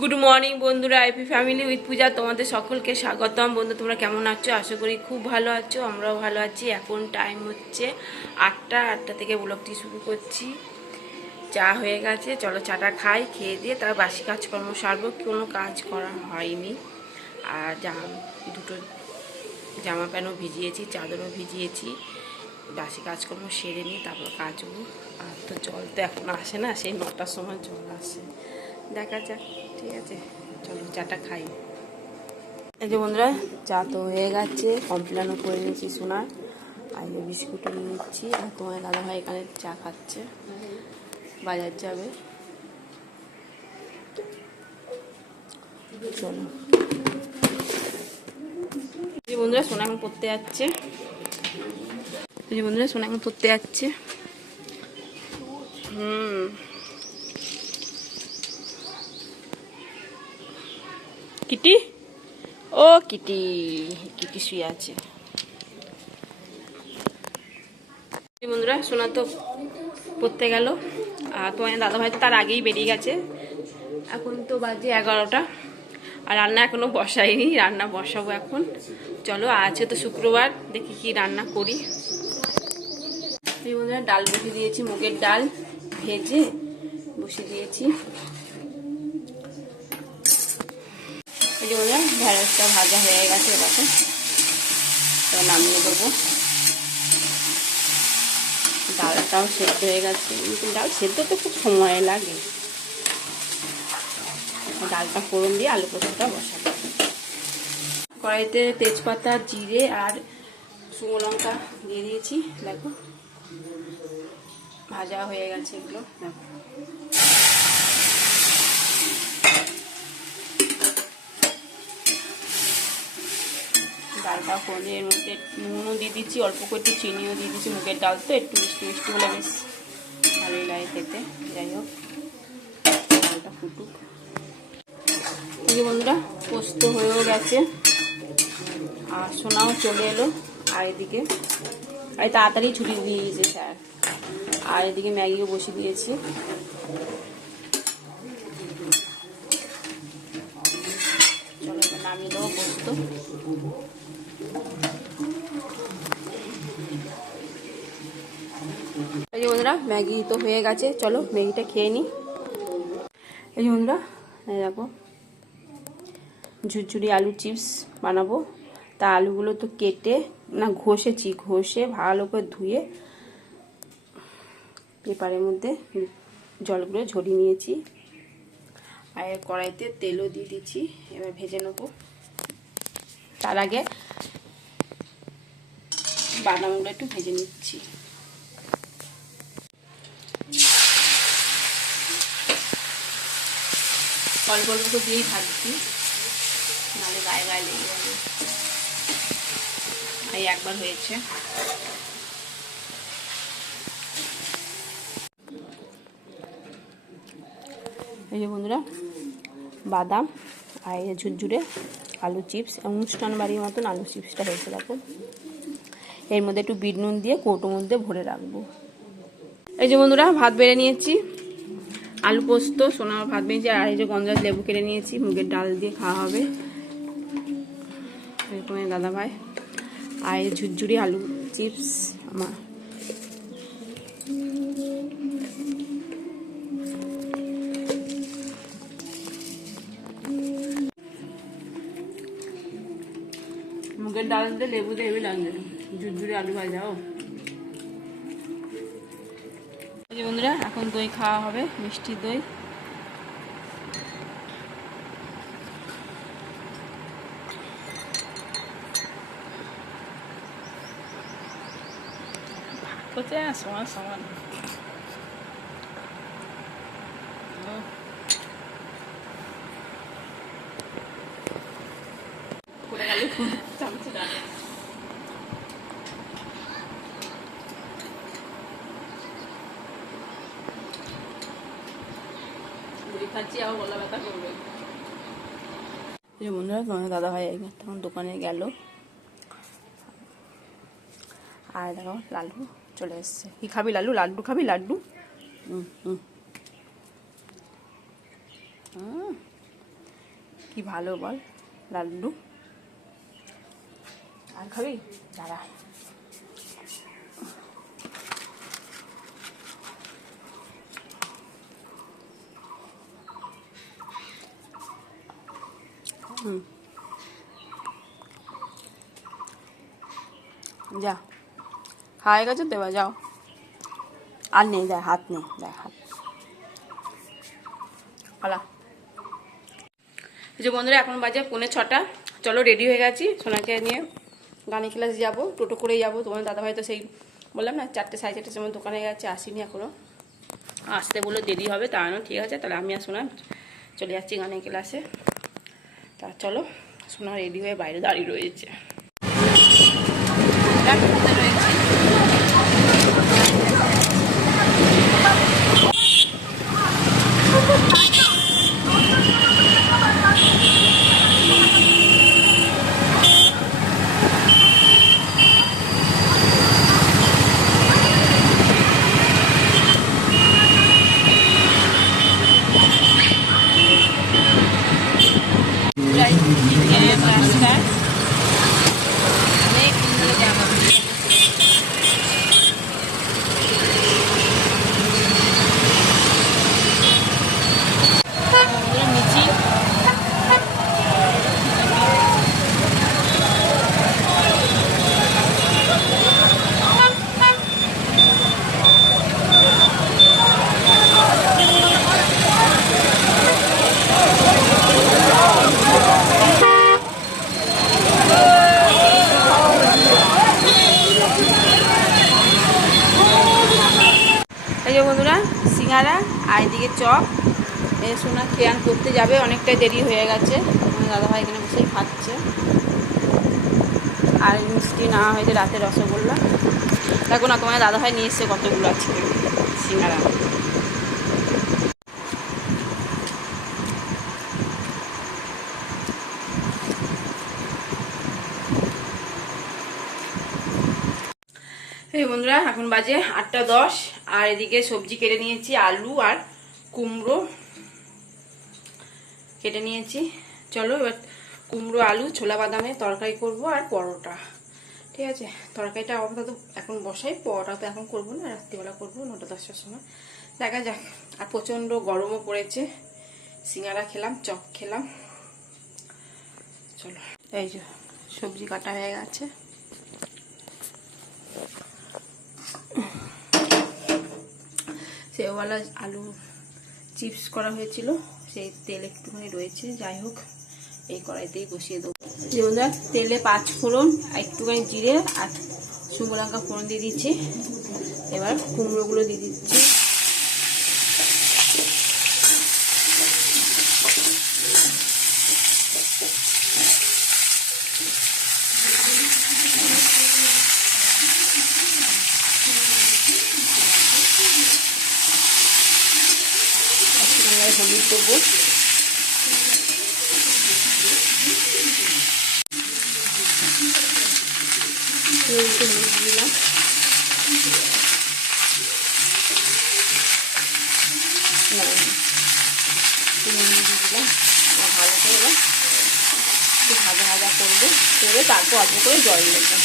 Good morning বন্ধুরা, IP family with পূজা তোমাদের সকলকে স্বাগতম। বন্ধু তোমরা কেমন আছো? আশা করি খুব ভালো আছো, আমরাও ভালো আছি। এখন টাইম হচ্ছে 8টা থেকে ব্লগটি শুরু করছি। চা হয়ে গেছে, চলো চাটা খাই, খেয়ে দিয়ে তার বাসি কাজকর্ম সারবো। কোনো কাজ করা হয়নি। আর দুটো জামা প্যান্টও ভিজিয়েছি, চাদরও ভিজিয়েছি। বাসি কাজকর্ম সেরে নিই, তারপর কাচবো। আর তো জল তো এখন আসে না, সেই 9টার সময় জল আসে, দেখা যাক। ঠিক আছে, চলো চাটা খাই। এই যে বন্ধুরা, চা তো হয়ে গেছে, কমপ্লেনও করে নিয়েছি সোনার। আর এই বিস্কুটও নিয়ে নিচ্ছি। আর তোমার দাদাভাই এখানে চা খাচ্ছে, বাজার যাবে। চলো। এই যে বন্ধুরা, সোনা এখন পড়তে যাচ্ছে। এই যে বন্ধুরা, সোনা এখন পড়তে যাচ্ছে। কিটি, ও কিটি, কিটি শুয়ে আছে। বন্ধুরা, সোনা তো পড়তে গেল। আর তোমার দাদাভাই তো তার আগেই বেরিয়ে গেছে। এখন তো বাজে 11টা। আর রান্না এখনো বসাইনি, রান্না বসাবো এখন। চলো, আজকে তো শুক্রবার, দেখি কি রান্না করি। এই বন্ধুরা, ডাল বসিয়ে দিয়েছি, মুগের ডাল ভেজে বসিয়ে দিয়েছি। এই যে বন্ধুরা, ঢেঁড়সটা ভাজা হয়ে গেছে, এরকম নামিয়ে দেবো। ডালটাও সেদ্ধ হয়ে গেছে, কিন্তু ডাল সেদ্ধ তো খুব সময় লাগে। ডালটা ফোড়ন দিয়ে আলু পোস্তটা বসাবো। কড়াইতে তেজপাতা, জিরে আর শুকনো লঙ্কা দিয়ে দিয়েছি। দেখো, ভাজা হয়ে গেছে এগুলো। দেখো, ডালটা ফোড়নে এর মধ্যে নুনও দিয়ে দিচ্ছি, অল্প করে একটু চিনিও দিয়ে দিচ্ছি। মুগের ডাল তো একটু মিষ্টি মিষ্টি হলে বেশ ভালোই লাগে খেতে। যাই হোক, ডালটা ফুটুক। এই যে বন্ধুরা, পোস্ত হয়েও গেছে, আর সোনাও চলে এলো। আর এদিকে তাড়াতাড়ি ছুটি দিয়ে দিয়েছে স্যার। আর এদিকে ম্যাগিও বসিয়ে দিয়েছি। চলো, এবার নামিয়ে দেবো পোস্ত। এই যে বন্ধুরা, ম্যাগি তো হয়ে গেছে, চলো ম্যাগিটা খেয়ে নিই। এই যে বন্ধুরা, দেখো, ঝুরঝুরি আলু চিপস বানাবো। তা আলুগুলো তো কেটে ঘষেছি, ঘষে ভালো করে ধুয়ে পেপারের মধ্যে জলগুলো ঝরিয়ে নিয়েছি। আর কড়াইতে তেলও দিয়ে দিচ্ছি, এবার ভেজে নেবো। তার আগে বাদামগুলো একটু ভেজে নিচ্ছি। অল্প অল্প করে দিয়েই ভাজছি, নাহলে গায়ে গায়ে লেগে যাবে। এই একবার হয়েছে। এই যে বন্ধুরা, বাদাম আর এই ঝুরঝুরে আলু চিপস, অনুষ্ঠান বাড়ির মতন আলু চিপসটা হয়েছে। দেখো, এর মধ্যে একটু বিট নুন দিয়ে কৌটোর মধ্যে ভরে রাখবো। এই যে বন্ধুরা, ভাত বেড়ে নিয়েছি, আলু পোস্ত, সোনার ভাত বেড়েছি। আর এই যে গন্ধরাজ লেবু কেটে নিয়েছি, মুগের ডাল দিয়ে খাওয়া হবে। এরকম দাদা ভাই। আর এই ঝুরঝুরি আলু চিপস আমার। মুগের ডাল দিয়ে লেবু দিয়ে হেবি লাগবে, ঝুরঝুরি আলু ভাজাও। এই যে বন্ধুরা, এখন দই খাওয়া হবে, মিষ্টি দই। কোথায় সমান সমান পড়ে গেল চামচে ডালে। খাচ্ছি, আবার গলা ব্যথা করবে। এই যে বন্ধুরা, তোমার দাদা ভাই তখন দোকানে গেল। আর দেখো, লাড্ডু চলে এসছে। কি খাবি লাড্ডু? লাড্ডু খাবি? লাড্ডু কি ভালো বল লাড্ডু। আর খাবি? দাঁড়া। যা খাওয়া গেছে দেবা, যাও। আর নেই, দেয় হাত নেই, দেয় হাত খালা। যে বন্ধুরা এখন বাজে 5:45, চলো রেডি হয়ে গেছি। সোনাকে নিয়ে গানের ক্লাস যাবো, টোটো করেই যাবো। তোমার দাদাভাই তো সেই বললাম না 4টে 4:30 সময় দোকানে গেছে, আসিনি এখনো। আসতে বললো দেরি হবে, তা না ঠিক আছে, তাহলে আমি আর সোনা চলে যাচ্ছি গানের ক্লাসে। তা চলো, সোনা রেডি হয়ে বাইরে দাঁড়িয়ে রয়েছে। এই যে বন্ধুরা সিঙ্গারা আর এদিকে চপ, এই সোনা খেয়ান করতে যাবে, অনেকটাই দেরি হয়ে গেছে। দাদাভাই এখানে বসেই খাচ্ছে। আর মিষ্টি না হয়েছে রাতে রসগোল্লা। দেখো না তোমার দাদাভাই নিয়ে এসছে কতগুলো আছে সিঙ্গারা। এই বন্ধুরা এখন বাজে 8:10, আর এদিকে সবজি কেটে নিয়েছি, আলু আর কুমড়ো কেটে নিয়েছি। চলো এবার কুমড়ো আলু ছোলা বাদামে তরকারি করব আর পরোটা। ঠিক আছে, তরকারিটা আপাতত এখন বসাই, পরোটা তো এখন করবো না, রাত্রিবেলা করবো 9:10টার সময়, দেখা যাক। আর প্রচণ্ড গরমও পড়েছে। সিঙ্গারা খেলাম, চপ খেলাম। চলো, এই যে সবজি কাটা হয়ে গেছে। সেওয়ালা আলু চিপস করা হয়েছিল, সেই তেল একটুখানি রয়েছে, যাই হোক এই কড়াইতেই বসিয়ে দেবো। যেমন তেলে 5 ফোড়ন, একটুখানি জিরে আর শুকনো লঙ্কা ফোড়ন দিয়ে দিচ্ছি। এবার কুমড়োগুলো দিয়ে দিচ্ছি। হলুদ দেবো, হলুদ দিলাম, ভালো করে এবার একটু ভাজা ভাজা করবো, করে তারপর অল্প করে জল দেবো।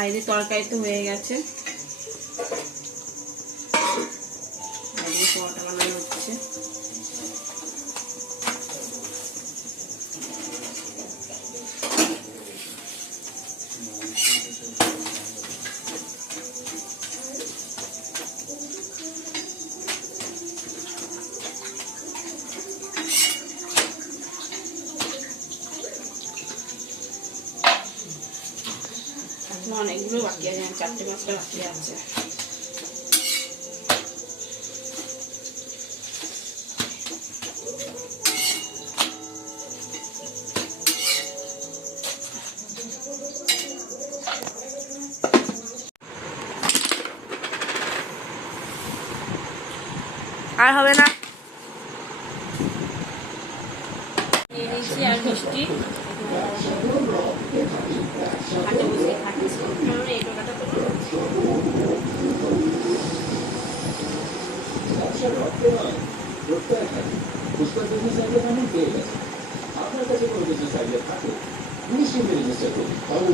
আর এই যে তরকারি তো হয়ে গেছে, পরোটা বানানো হচ্ছে। অনেকগুলো বাকি আছে, 4-5টা বাকি আছে। আর হবে না। নিয়ে নিয়েছি আর মিষ্টি হাতে বসে খাচ্ছি। এই টোটাটা তো আপনার কাছে কোনো বিজনেস আইডিয়া থাকে নিশ্চিন্তে রেজিস্টার করুন।